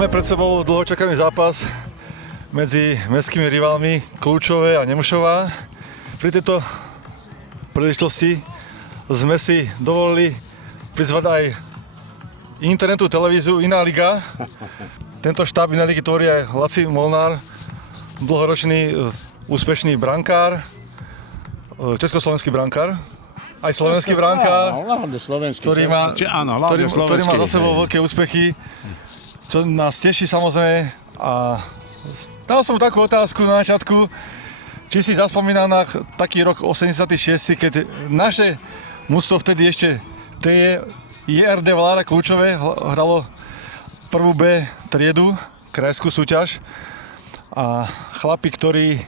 Máme pred sebou dlhočakaný zápas medzi mestskými rivalmi Kľúčové a Nemšová. Pri tejto príležitosti sme si dovolili prizvať aj internetovú televíziu Iná liga. Tento štáb Iná ligy tvorí aj Laci Molnár, dlhoročný úspešný brankár, československý brankár, aj slovenský brankár, ktorý má za sebou veľké úspechy, čo nás teší samozrejme. A dal som takú otázku na začiatku, či si zaspomína na taký rok 86, keď naše mužstvo vtedy ešte JRD Vlára Kľúčové hralo prvú B triedu, krajskú súťaž, a chlapi, ktorí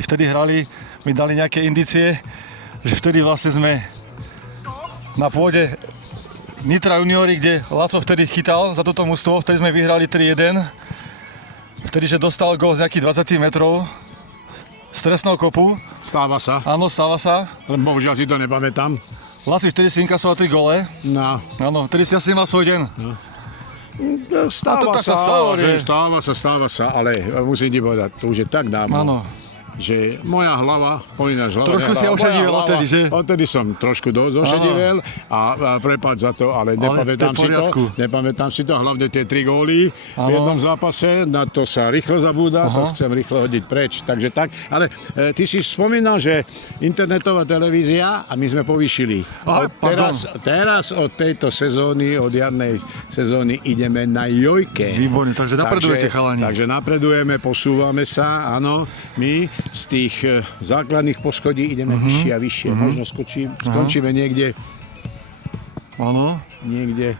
vtedy hrali, mi dali nejaké indície, že vtedy vlastne sme na pôde Nitra Juniori, kde Laco vtedy chytal za toto mužstvo, vtedy sme vyhrali 3-1. Vtedy, že dostal gól z nejakých 20 metrov z trestného kopu. Stáva sa. Áno, stáva sa. Len bohužiaľ si to nepamätám. Laci vtedy si inkasoval 3 góle. No. Áno, vtedy si asi mal svoj deň. No. Stáva sa, ale musím ti povedať, to už je tak dávno. Áno. Že moja hlava, Polínáš hlava... Trošku si ošedivel odtedy, že? Odtedy som trošku dosť ošedivel a prepáč za to, ale nepamätám si to, hlavne tie 3 góly v jednom zápase, na to sa rýchlo zabúda, to chcem rýchlo hodiť preč, takže tak. Ale ty si spomínal, že internetová televízia a my sme povýšili. Teraz od tejto sezóny, od jarnej sezóny ideme na Jojke. Výborne, takže napredujete, chalani. Takže napredujeme, posúvame sa, áno, my z tých základných poschodí ideme vyššie a vyššie. Možno skončíme niekde. Áno. Niekde.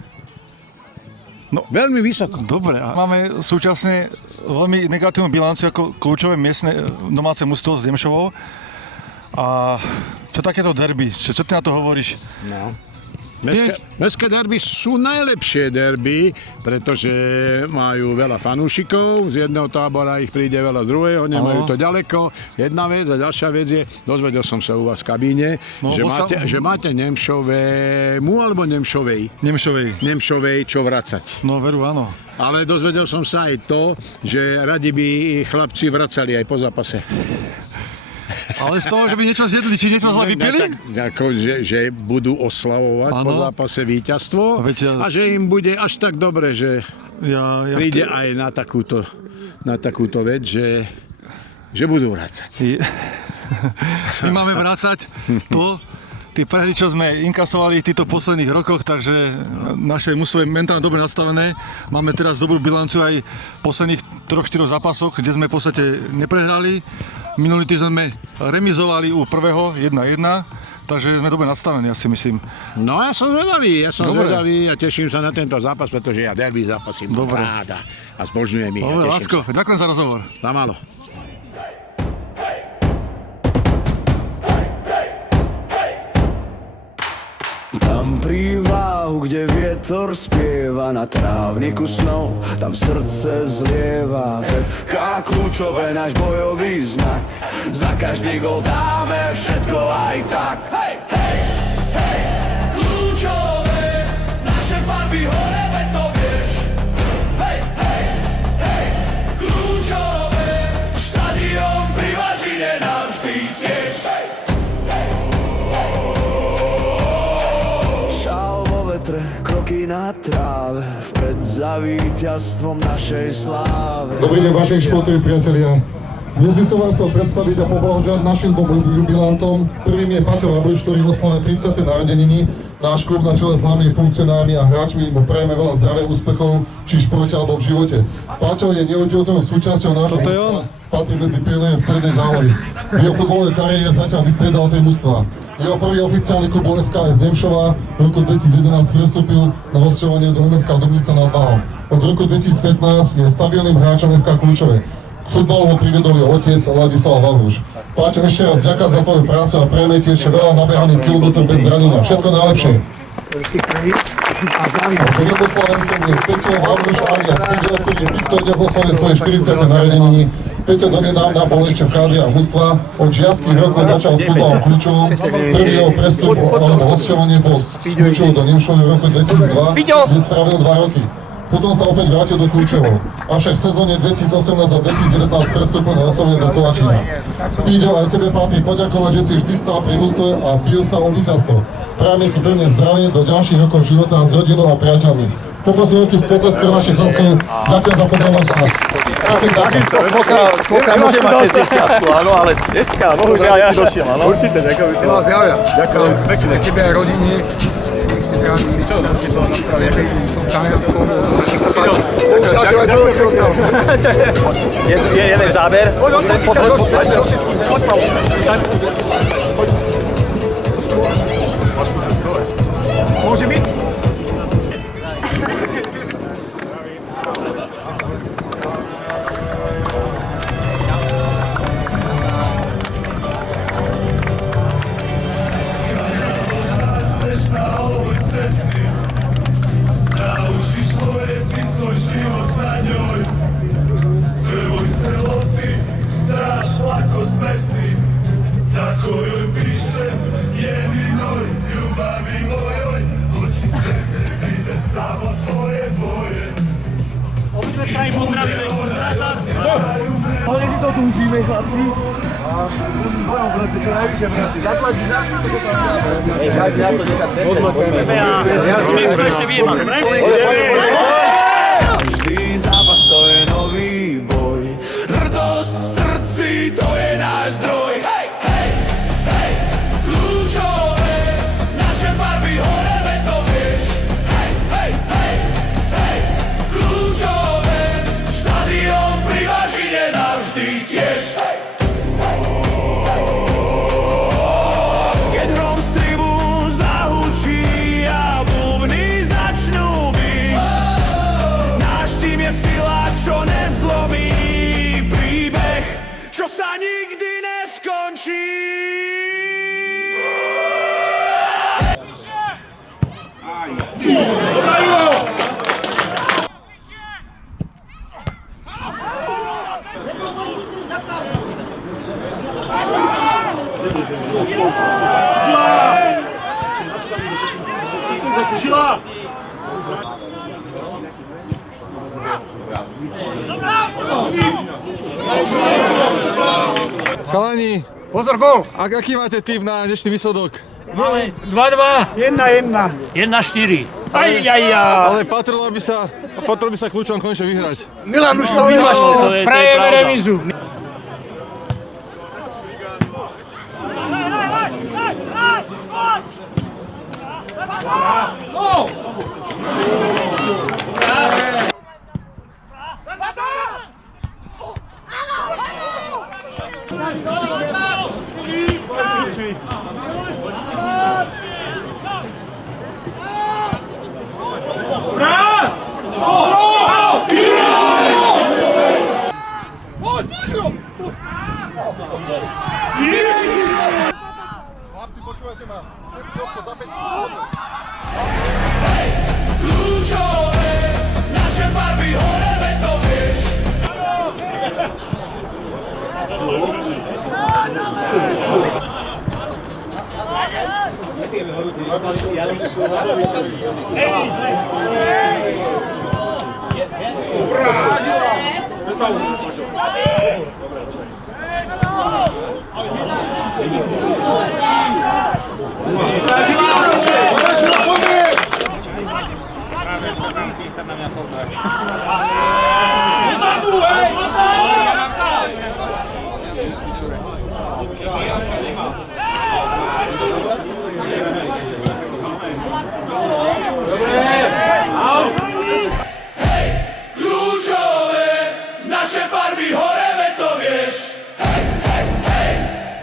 No, veľmi vysoko. Dobre, a máme súčasne veľmi negatívnu bilanciu ako Kľúčové miestne domáce mužstvo s Nemšovou. A čo takéto derby? Čo ty na to hovoríš? No. Mestské derby sú najlepšie derby, pretože majú veľa fanúšikov, z jedného tábora ich príde veľa z druhého, nemajú to ďaleko. Jedna vec a ďalšia vec je, dozvedel som sa u vás v kabíne, že máte Nemšovému alebo Nemšovej? Nemšovej čo vracať. No veru, áno. Ale dozvedel som sa aj to, že radi by chlapci vracali aj po zápase. Ale z toho, že by niečo zjedli, či niečo zle vypili? Že budú oslavovať po zápase víťazstvo a že im bude až tak dobre, že príde aj na takúto vec, že budú vrácať. My máme vrácať tie prehry, čo sme inkasovali v týchto posledných rokoch, takže naše mužstvo je mentálne dobre nastavené. Máme teraz dobrú bilanciu aj v posledných 3-4 zápasoch, kde sme v podstate neprehrali. Minulý týždeň sme remizovali u prvého 1-1, takže sme dobre nastavení, ja si myslím. No ja som zvedavý a teším sa na tento zápas, pretože ja derby zápasím rád a zbožňujem ich. Dobre, Lásko, ďakujem za rozhovor. Za málo. Tam pri váhu, kde vietor spieva na trávniku snov, tam srdce zlieva. Trepká Kľúčové, náš bojový znak. Za každý gól dáme všetko aj tak. Hej, hej, hej, Kľúčové, naše farby hore, veď to vieš. Hej, hej, hej, Kľúčové, štadión pri Važine navždy tiež. Kroky na tráve, vpred za víťazstvom našej slávy. Dobrý deň, vážení športoví priatelia. Dnes by som vám chcel predstaviť a poblahoželať našim jubilantom. Prvým je Paťo Rabuš, ktorý oslavuje 30. narodeniny. Náš klub na čele s hlavnými funkcionármi a hráčmi mu prajeme veľa zdravých úspechov, či v športe alebo v živote. Paťo je neoddeliteľnou súčasťou nášho mužstva, patrí medzi pionierov strednej zálohy. V jeho futbalovej kariére zatiaľ vystriedal tej mužstva. Jeho prvý oficiálny klub bol FKS Nemšová, v roku 2011 prestúpil na hosťovanie do MFK Dubnica nad Váhom. Od roku 2015 je stabilným hráčom FK Kľúčové. K futbalu ho privedol jeho otec Ladislav Vavrúš. Páťo, ešte raz ďakujem za tvoju prácu a prejme ti ešte veľa nabehaných kilometrov bez zranenia. Všetko najlepšie. Jugoslavencom je Peťo Vavrúš alias Peťo, ktorý je v týchto dňoch oslavuje svoje 40. narodeniny. Peťo donedávna bol ešte v kádri a mužstva. Od žiackých rokov začal s futbalom Kľúčovom. Prvý jeho prestup alebo hosťovanie bol s Kľúčovou do Nemšovej v roku 2002, kde strávil 2 roky. potom sa opäť vrátil do Kľúčovo. Avšak v sezóne 2018 a 2019 prestúpil na osobne do Kovačina. Píďo, aj tebe patrí poďakovať, že si vždy stál pri ústve a bil sa o víťazstvo. Prajeme ti pevné zdravie do ďalších rokov života s rodinou a priateľmi. Poprosím veľký potlesk pre našich chlapcov. Ďakujem za pozornosť a Svokra môže mať 60, áno, ale dneska, bohužiaľ, si došiel, áno? Určite, ďakujem. Milá zdravia. Ďakujem pekne. Tebe aj rodine. Nech si zraný, šťastný som na správne, som v Taliansku, nech sa páči. Bohužiaľ, že aj to roky ostal. Je jeden záber. Môže byť? Každý zápas to je nový boj. Hrdosť v srdci, to je náš zdroj. Hej, hej, hej, kľúčové, naše farby hore, veď to vieš. Hej, hej, hej, hej, kľúčové, štadión pri Vážine navždy tiež. Hej. Keď hrom z tribún zahučí a bubny začnú byť, náš tým je sila, čo nezlomí, príbeh, čo sa nikdy neskončí. Chalani, Pozor, gól! aký máte tip na dnešný výsledok? Máme 2-2, 1-4. Ale patrilo by sa Kľúčom konečne vyhrať. Milan už to vymáš. Prajeme remízu. Chlapci, počúvajte ma. Všetci odchod za 5 minút. Kľúčové, naše farby hore, veď to vieš. Kľúčové, naše farby hore, veď to vieš. Hej, hej, hej,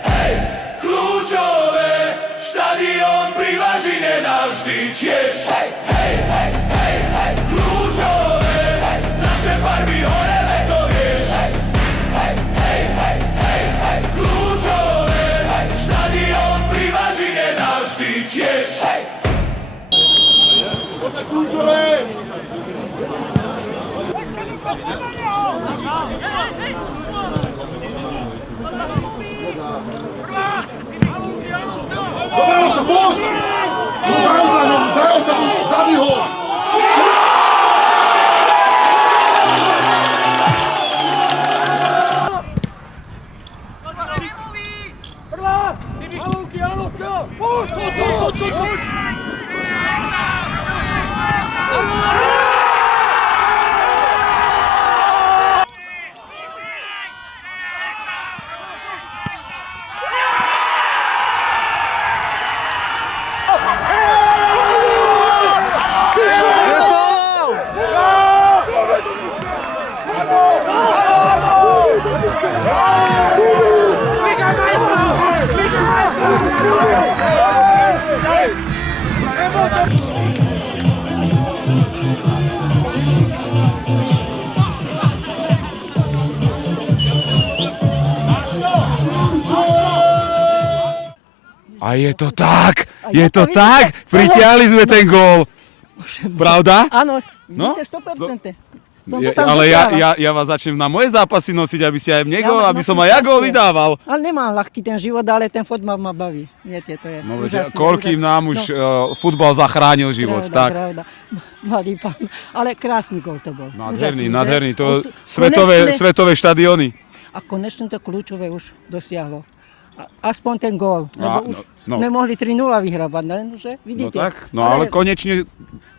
hej, kľúčové, štadión pri Vážine navždy tiež. Hej, hej, hej, hej, hej, kľúčové, naše farby hore, veď to vieš. je to tak, pritiahli sme ten gól. Pravda? Áno, No? vidíte, 100%. Som to tam Ale dosiahla. ja vás začnem na moje zápasy nosiť, aby si aj mne gól, aby som aj ja gól vydával. Ale nemám ľahký ten život, ale ten fotbal ma baví. Viete, to je No úžasné. koľkým nám už futbal zachránil život, Pravda, tak. pravda. Mladý pán, ale krásny gól to bol. Úžasný, že? Nádherný, to Konečne- svetové štadióny. A konečne to kľúčové už dosiahlo. Aspoň ten gól, lebo už no. sme mohli 3-0 vyhrávať, lenže No vidíte. tak, ale konečne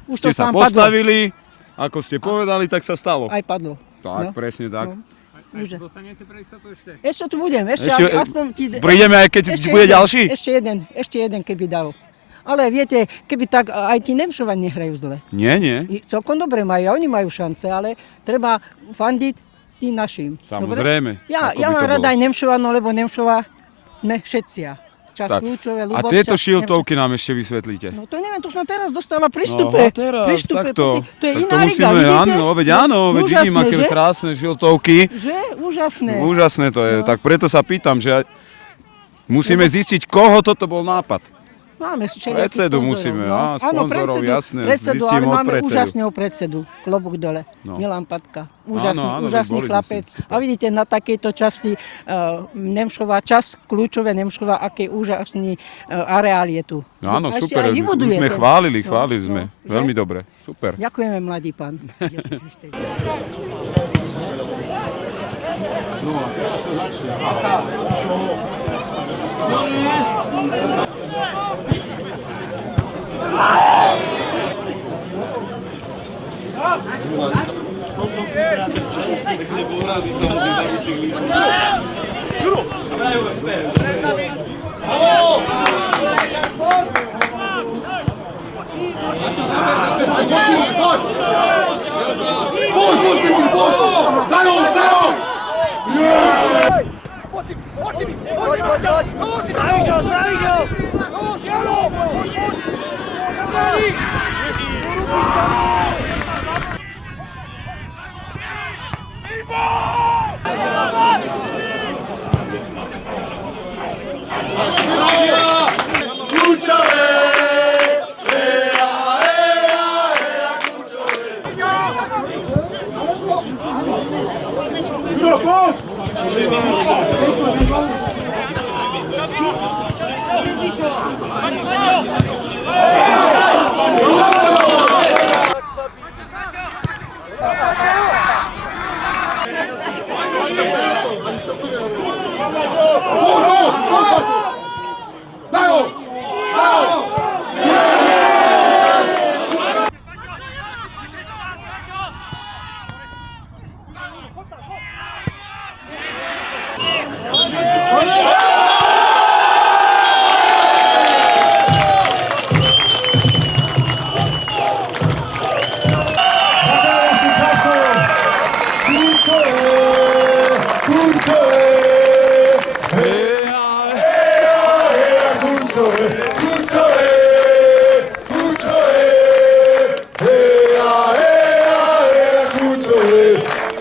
už ste to sa tam padlo. postavili, ako ste povedali, tak sa stalo. Aj padlo. Tak, No. presne tak. Zostanete pre istotu ešte? Ešte tu budem, ešte aspoň prídeme aj keď bude ďalší? Ešte jeden, keby dal. Ale viete, keby tak, aj tí Nemšova nehrajú zle. Nie. Celkom dobre majú, a oni majú šance, ale treba fandiť tým našim. Samozrejme. Dobre? Ja ako by mám to rada bolo. aj Nemšova, no lebo Nemšova sme všetcia. Čas Tak. kľúčové, A Ľubovča. tieto šiltovky nám ešte vysvetlíte. No to neviem, to som teraz dostala pri vstupe. teraz, Pri vstupe, takto. to je Tak iná to liga, musíme, vidíte? áno, veď vidím, Úžasné, aké že? krásne šiltovky. Že? Úžasné. Úžasné to je, No. tak preto sa pýtam, že musíme zistiť, koho toto bol nápad. Máme všelijakých Predsedu sponzorov, musíme, no. á, sponzorov, jasné, predsedu, zistíme ale od máme predsedu. úžasného predsedu, klobúk dole, No. Milan Patka. Úžasný, Áno, úžasný boli sme chlapec. s ním, super. A vidíte, na takejto časti Nemšova, čas kľúčové Nemšova, aký úžasný areál je tu. No áno, A ešte super, aj už vybudujete. sme chválili No, sme. že? Veľmi dobre, super. Ďakujeme, mladý pán.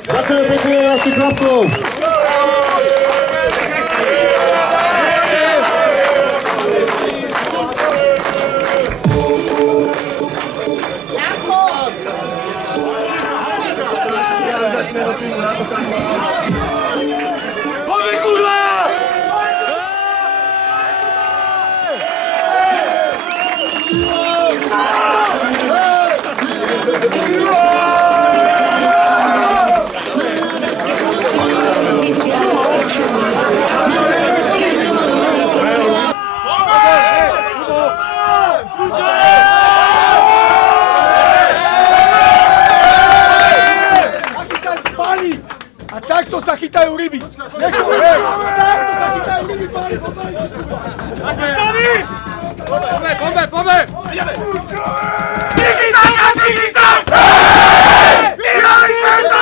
Ďakujem pekne našich chlapcov. A takto sa chytajú ryby. Takto sa chytajú ryby, páni. Poďme. Vyhrali sme to!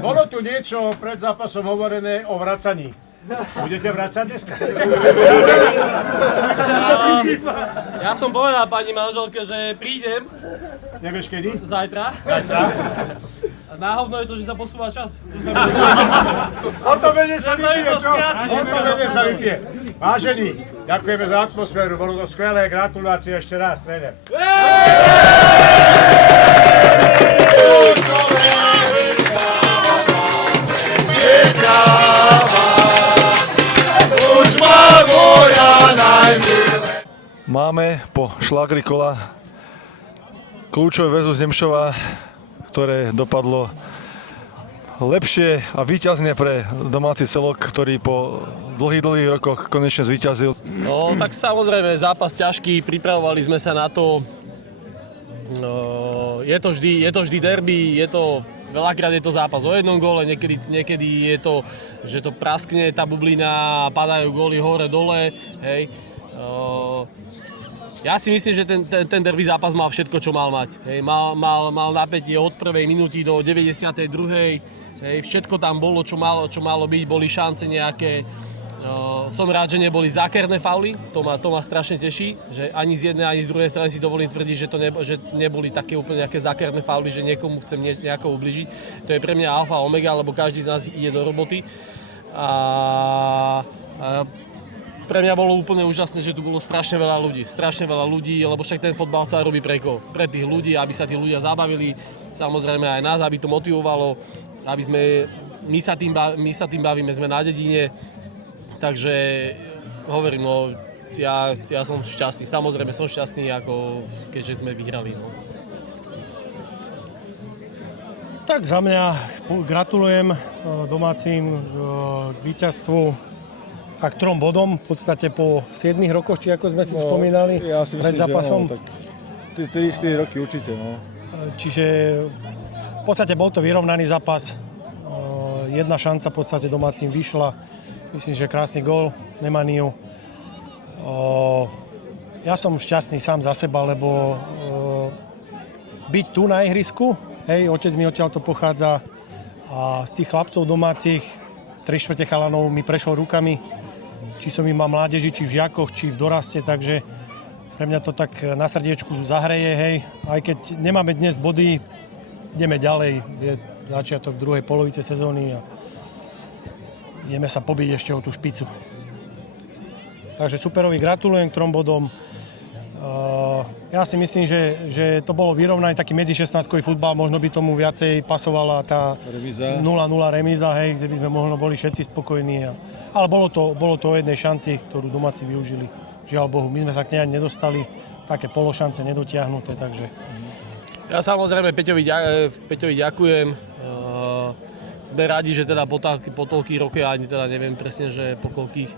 Bolo tu niečo pred zápasom hovorené o vracaní. Budete vracať dneska? Ja som povedal pani manželke, že prídem. Nevieš kedy? Zajtra. A náhodno je to, že sa posúva čas. O to menej sa vypije, čo? O to menej sa vypije. Vážení, ďakujeme za atmosféru, bolo to skvelé, gratulácie ešte raz, tréner. Máme po šlágri kola kľúčové väzu z Nemšova, ktoré dopadlo lepšie a víťazne pre domáci celok, ktorý po dlhých rokoch konečne zvíťazil. No tak samozrejme, zápas ťažký, pripravovali sme sa na to. No, je to vždy derby, veľakrát je to zápas o jednom góle, niekedy je to, že to praskne tá bublina, padajú góly hore dole, hej. Ja si myslím, že ten derby zápas mal všetko, čo mal mať. Hej. Mal napätie od prvej minúty do 92. Hej. Všetko tam bolo, čo malo byť, boli šance nejaké. Som rád, že neboli zákerné fauly, to ma strašne teší, že ani z jednej, ani z druhej strany si dovolím tvrdiť, že neboli také úplne nejaké zákerné fauly, že niekomu chcem nejako ubližiť. To je pre mňa alfa omega, lebo každý z nás ide do roboty. Pre mňa bolo úplne úžasné, že tu bolo strašne veľa ľudí, lebo však ten fotbal sa robí pre koho? Pre tých ľudí, aby sa tí ľudia zabavili, samozrejme aj nás, aby to motivovalo, aby my sa tým bavíme, sme na dedine, takže hovorím, no, ja som šťastný, samozrejme som šťastný, ako keďže sme vyhrali. No. Tak za mňa gratulujem domácim k víťazstvu a k 3 bodom, v podstate po 7 rokoch, či ako sme si spomínali, ja si pred myslím, zápasom. Že tak 3-4 roky určite. No. Čiže v podstate bol to vyrovnaný zápas. Jedna šanca v podstate domácim vyšla. Myslím, že krásny gól Nemaniu. Ja som šťastný sám za seba, lebo byť tu na ihrisku, hej, otec mi odtiaľ to pochádza a z tých chlapcov domácich 3/4 chalanov mi prešlo rukami. Či som im mal mládeži, či v žiakoch, či v doraste, takže pre mňa to tak na srdiečku zahreje, hej. Aj keď nemáme dnes body, ideme ďalej, je začiatok druhej polovice sezóny a ideme sa pobiť ešte o tú špicu. Takže superovi gratulujem k 3 bodom. Ja si myslím, že to bolo vyrovnaný taký medzi 16-kový futbal, možno by tomu viacej pasovala tá 0-0 remíza, hej, kde by sme možno boli všetci spokojní. Ale bolo to o jednej šanci, ktorú domáci využili. Žiaľ Bohu, my sme sa k nej ani nedostali, také pološance nedotiahnuté, takže... Ja samozrejme Peťovi ďakujem. Sme radi, že teda po toľkých rokoch, ani teda neviem presne, že po koľkých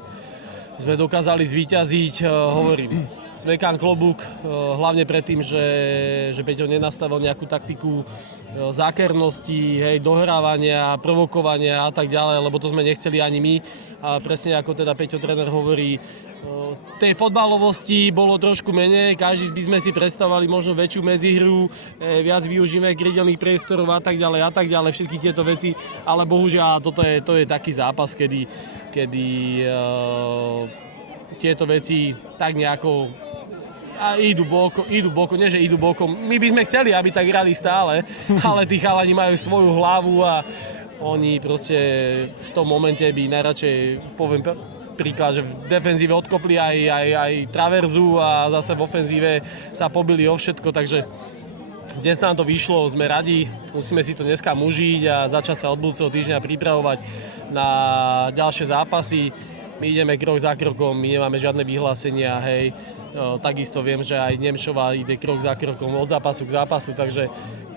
sme dokázali zvíťaziť. Hovorím, smekám klobúk, hlavne predtým, že Peťo nenastavil nejakú taktiku zákernosti, hej, dohrávania, provokovania a tak ďalej, lebo to sme nechceli ani my. A presne ako teda Peťo tréner hovorí, tej fotbalovosti bolo trošku menej, každý by sme si predstavovali možno väčšiu medzihru, viac využíme krydelných priestorov a tak ďalej, všetky tieto veci, ale bohužiaľ to je taký zápas, kedy tieto veci tak nejako idú bokom, nie že idú bokom, my by sme chceli, aby tak hrali stále, ale tí chalani majú svoju hlavu a oni proste v tom momente by najradšej, poviem príklad, že v defenzíve odkopli aj traverzu a zase v ofenzíve sa pobili o všetko, takže dnes nám to vyšlo, sme radi, musíme si to dneska užiť a začať sa od budúceho týždňa pripravovať na ďalšie zápasy. My ideme krok za krokom, my nemáme žiadne vyhlásenia, hej. Takisto viem, že aj Nemšova ide krok za krokom od zápasu k zápasu, takže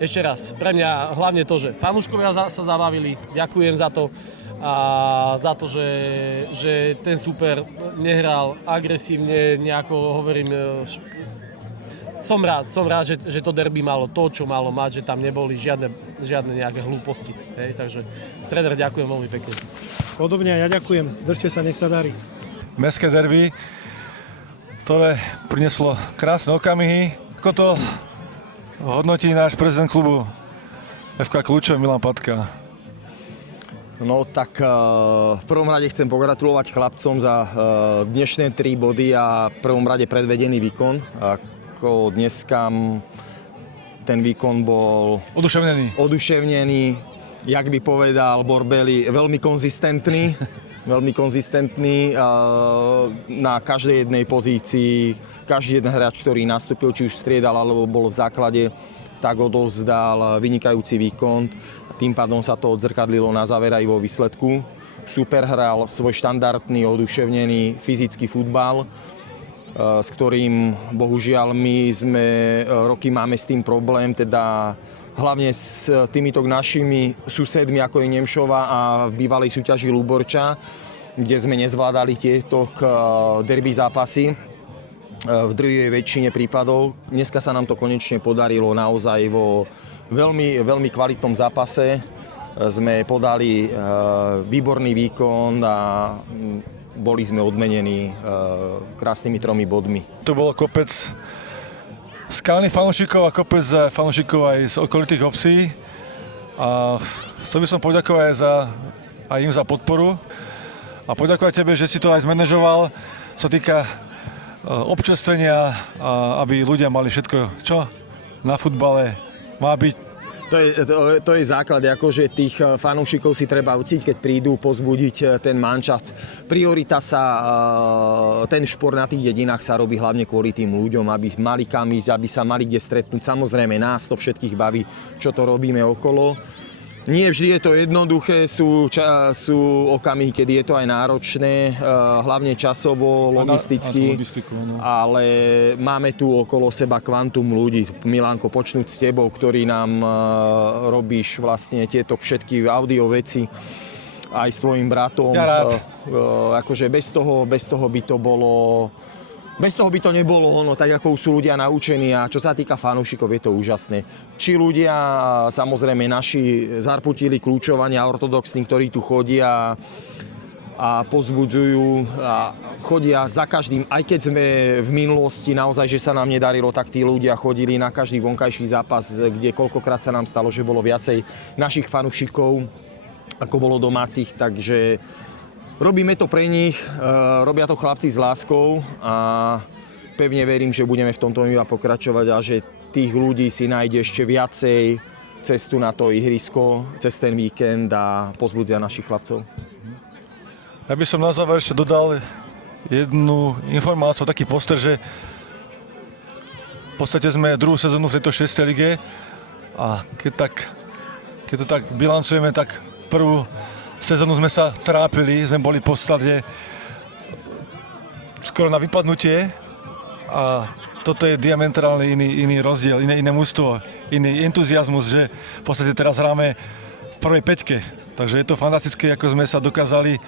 ešte raz, pre mňa hlavne to, že fanúškovia sa zabavili, ďakujem za to a za to, že ten super nehral agresívne, nejako hovorím, som rád, že to derby malo to, čo malo mať, že tam neboli žiadne nejaké hlúposti, hej, takže tréner, ďakujem veľmi pekne. Podobne, ja ďakujem, držte sa, nech sa darí. Mestské derby, ktoré prinieslo krásne okamihy. Ako to hodnotí náš prezident klubu FK Kľúčov, Milan Patka. No tak v prvom rade chcem pogratulovať chlapcom za dnešné 3 body a v prvom rade predvedený výkon. Ako dneska ten výkon bol oduševnený, jak by povedal Borbeli, veľmi konzistentný. Veľmi konzistentný na každej jednej pozícii. Každý jeden hráč, ktorý nastúpil, či už striedal alebo bol v základe, tak odovzdal vynikajúci výkon. Tým pádom sa to odzrkadlilo na záver aj vo výsledku. Super hral svoj štandardný, oduševnený fyzický futbal, s ktorým bohužiaľ my roky máme s tým problém, teda hlavne s týmito našimi susedmi, ako je Nemšova a v bývalej súťaži Ľuborča, kde sme nezvládali tieto derby zápasy v drvivej väčšine prípadov. Dneska sa nám to konečne podarilo naozaj vo veľmi, veľmi kvalitnom zápase. Sme podali výborný výkon a boli sme odmenení krásnymi 3 bodmi. To bolo kopec skalných fanúšikov a kopec fanúšikov aj z okolitých obcí. A chcel by som poďakovať aj im za podporu a poďakovať tebe, že si to aj zmanéžoval, sa týka občerstvenia, aby ľudia mali všetko, čo na futbale má byť. To je základ, akože tých fanúšikov si treba uctiť, keď prídu pozbudiť ten manšaft. Priorita ten šport na tých dedinách sa robí hlavne kvôli tým ľuďom, aby mali kam ísť, aby sa mali kde stretnúť. Samozrejme, nás to všetkých baví, čo to robíme okolo. Nie vždy je to jednoduché, sú okamihy, kedy je to aj náročné, hlavne časovo, logisticky, ale máme tu okolo seba kvantum ľudí. Milanko, počnúť s tebou, ktorý nám robíš vlastne tieto všetky audio veci, aj s tvojim bratom. Ja rád. Akože bez toho by to bolo... Bez toho by to nebolo ono, tak ako sú ľudia naučení a čo sa týka fanúšikov, je to úžasné. Či ľudia, samozrejme naši zarputili Kľúčovania ortodoxní, ktorí tu chodia a pozbudzujú a chodia za každým, aj keď sme v minulosti naozaj, že sa nám nedarilo, tak tí ľudia chodili na každý vonkajší zápas, kde koľkokrát sa nám stalo, že bolo viacej našich fanúšikov, ako bolo domácich, takže robíme to pre nich, robia to chlapci s láskou a pevne verím, že budeme v tomto iba pokračovať a že tých ľudí si nájde ešte viacej cestu na to ihrisko, cez ten víkend a pozbudia našich chlapcov. Ja by som na záver ešte dodal jednu informáciu, taký poster, že v podstate sme druhú sezónu v tejto 6. lige a keď to tak bilancujeme, tak prvú sezónu sme sa trápili, sme boli v podstate skoro na vypadnutie a toto je diametrálne iný rozdiel, iné mužstvo, iný entuziasmus, že v podstate teraz hráme v prvej peťke. Takže je to fantastické, ako sme sa dokázali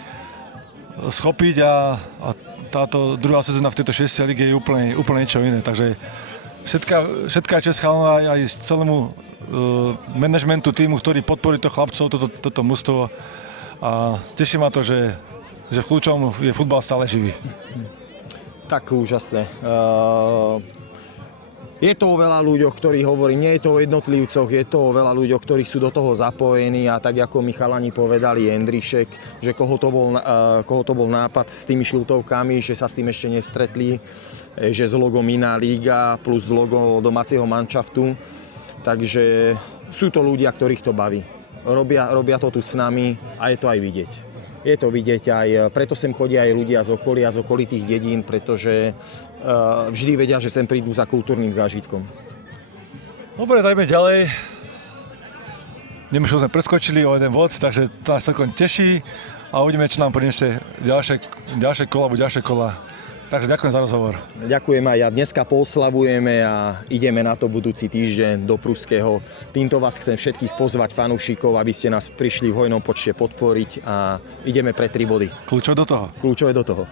schopiť a táto druhá sezóna v tejto 6. lige je úplne niečo iné. Takže všetká česť chalom aj celému manažmentu týmu, ktorý podporí to chlapcov, toto mužstvo. A teší ma to, že v Kľúčovom je futbal stále živý. Tak úžasné. Je to o veľa ľuďoch, ktorí hovorím, nie je to o jednotlivcoch, je to o veľa ľuďoch, ktorí sú do toho zapojení a tak ako mi chalani povedali, Jendrišek, že koho to bol nápad s tými šiltovkami, že sa s tým ešte nestretli, že s logom iná liga plus logo domáceho manšaftu. Takže sú to ľudia, ktorých to baví. Robia to tu s nami a je to aj vidieť. Je to vidieť aj, preto sem chodia aj ľudia z okolia, z okolitých dedín, pretože vždy vedia, že sem prídu za kultúrnym zážitkom. Dobre, dajme ďalej. Nemyšľu sme preskočili o jeden bod, takže to nás celkom teší a uvidíme, čo nám prinesie ďalšie kola. Takže ďakujem za rozhovor. Ďakujem aj ja. Dneska pooslavujeme a ideme na to budúci týždeň do Pruského. Týmto vás chcem všetkých pozvať fanúšikov, aby ste nás prišli v hojnom počte podporiť a ideme pre 3 body. Kľúčové do toho. Kľúčové do toho.